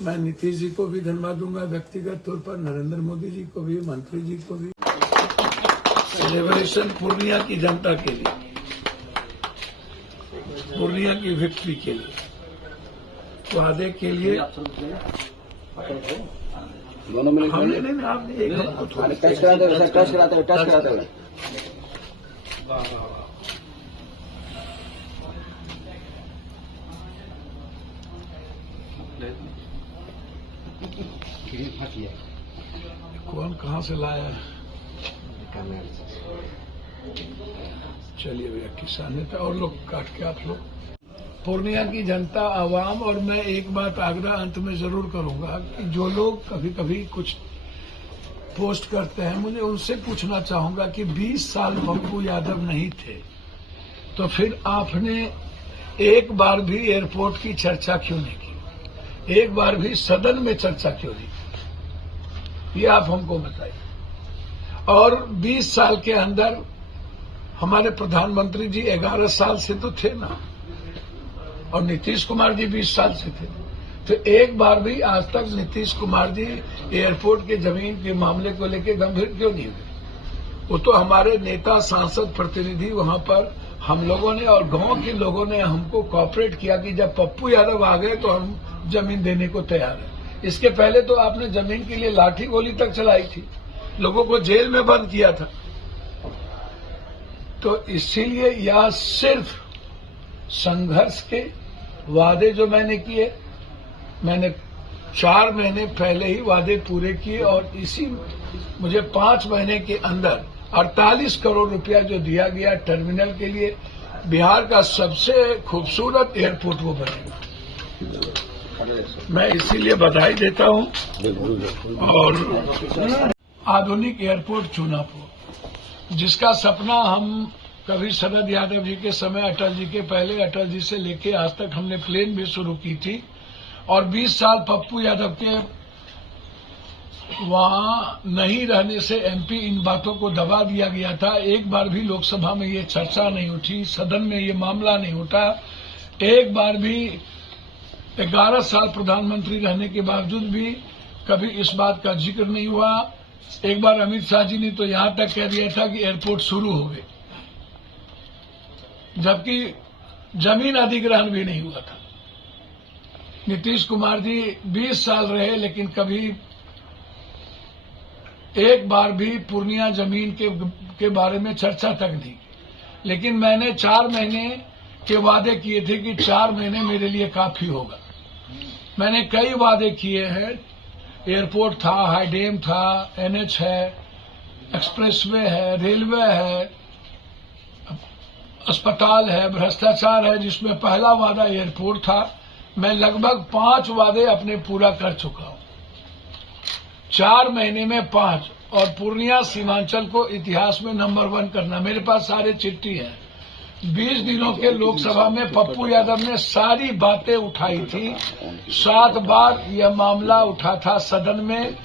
मैं नीतीश जी को भी धन्यवाद दूंगा व्यक्तिगत तौर पर, नरेंद्र मोदी जी को भी, मंत्री जी को भी। सेलिब्रेशन पूर्णिया की जनता के लिए, पूर्णिया की विक्ट्री के लिए, वादे के लिए। दोनों मिले नहीं, आपने एक टच कराते हुए कौन कहाँ से लाया है? चलिए भैया, किसान नेता और लोग काट के आप लोग। पूर्णिया की जनता, आवाम, और मैं एक बात आग्रह अंत में जरूर करूंगा कि जो लोग कभी कभी कुछ पोस्ट करते हैं, मुझे उनसे पूछना चाहूंगा कि 20 साल पप्पू यादव नहीं थे तो फिर आपने एक बार भी एयरपोर्ट की चर्चा क्यों नहीं की? एक बार भी सदन में चर्चा क्यों नहीं की? ये आप हमको बताइए। और 20 साल के अंदर हमारे प्रधानमंत्री जी 11 साल से तो थे ना, और नीतीश कुमार जी 20 साल से थे, तो एक बार भी आज तक नीतीश कुमार जी एयरपोर्ट के जमीन के मामले को लेकर गंभीर क्यों नहीं हुए? वो तो हमारे नेता, सांसद, प्रतिनिधि वहां पर हम लोगों ने और गांव के लोगों ने हमको कॉपरेट किया कि जब पप्पू यादव आ गए तो हम जमीन देने को तैयार है। इसके पहले तो आपने जमीन के लिए लाठी गोली तक चलाई थी, लोगों को जेल में बंद किया था। तो इसीलिए यह सिर्फ संघर्ष के वादे जो मैंने किए, मैंने 4 महीने पहले ही वादे पूरे किए, और इसी मुझे 5 महीने के अंदर 48 करोड़ रुपया जो दिया गया टर्मिनल के लिए, बिहार का सबसे खूबसूरत एयरपोर्ट वो बनेगा। मैं इसीलिए बधाई देता हूं। और आधुनिक एयरपोर्ट चुनापुर, जिसका सपना हम कभी शरद यादव जी के समय, अटल जी के पहले, अटल जी से लेके आज तक हमने प्लेन भी शुरू की थी, और 20 साल पप्पू यादव के वहां नहीं रहने से एमपी इन बातों को दबा दिया गया था। एक बार भी लोकसभा में ये चर्चा नहीं उठी, सदन में ये मामला नहीं उठा। एक बार भी 11 साल प्रधानमंत्री रहने के बावजूद भी कभी इस बात का जिक्र नहीं हुआ। एक बार अमित शाह जी ने तो यहां तक कह दिया था कि एयरपोर्ट शुरू हो गए, जबकि जमीन अधिग्रहण भी नहीं हुआ था। नीतीश कुमार जी 20 साल रहे, लेकिन कभी एक बार भी पूर्णिया जमीन के बारे में चर्चा तक नहीं। लेकिन मैंने 4 महीने के वादे किए थे कि 4 महीने मेरे लिए काफी होगा। मैंने कई वादे किए हैं, एयरपोर्ट था, हाईडेम था, एनएच है, एक्सप्रेसवे है, रेलवे है, अस्पताल है, भ्रष्टाचार है, जिसमें पहला वादा एयरपोर्ट था। मैं लगभग 5 वादे अपने पूरा कर चुका हूं, 4 महीने में 5। और पूर्णिया सीमांचल को इतिहास में नंबर 1 करना, मेरे पास सारे चिट्ठी हैं। 20 दिनों के लोकसभा में पप्पू यादव ने सारी बातें उठाई थी। 7 बार यह मामला उठा था सदन में,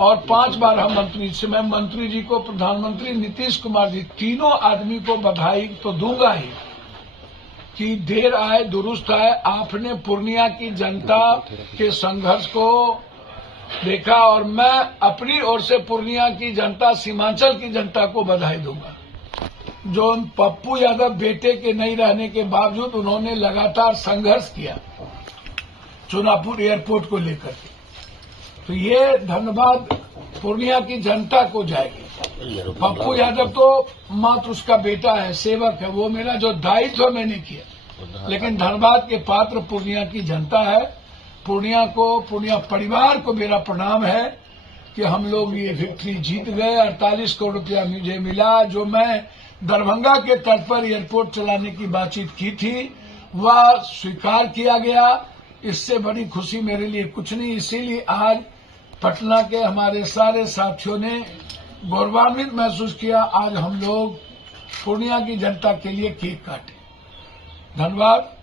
और 5 बार हम मंत्री से, मैं मंत्री जी को, प्रधानमंत्री नीतीश कुमार जी, तीनों आदमी को बधाई तो दूंगा ही कि देर आए दुरुस्त आए। आपने पूर्णिया की जनता के संघर्ष को देखा, और मैं अपनी ओर से पूर्णिया की जनता, सीमांचल की जनता को बधाई दूंगा। जो पप्पू यादव बेटे के नहीं रहने के बावजूद उन्होंने लगातार संघर्ष किया चुनापुर एयरपोर्ट को लेकर के, तो ये धन्यवाद पूर्णिया की जनता को जाएगी। पप्पू यादव तो मात्र उसका बेटा है, सेवक है, वो मेरा जो दायित्व मैंने किया, लेकिन धन्यवाद के पात्र पूर्णिया की जनता है। पूर्णिया को, पूर्णिया परिवार को मेरा प्रणाम है कि हम लोग ये विक्ट्री जीत गए। 48 करोड़ रुपया मुझे मिला। जो मैं दरभंगा के तट पर एयरपोर्ट चलाने की बातचीत की थी, वह स्वीकार किया गया। इससे बड़ी खुशी मेरे लिए कुछ नहीं। इसीलिए आज पटना के हमारे सारे साथियों ने गौरवान्वित महसूस किया। आज हम लोग पूर्णिया की जनता के लिए केक काटे। धन्यवाद।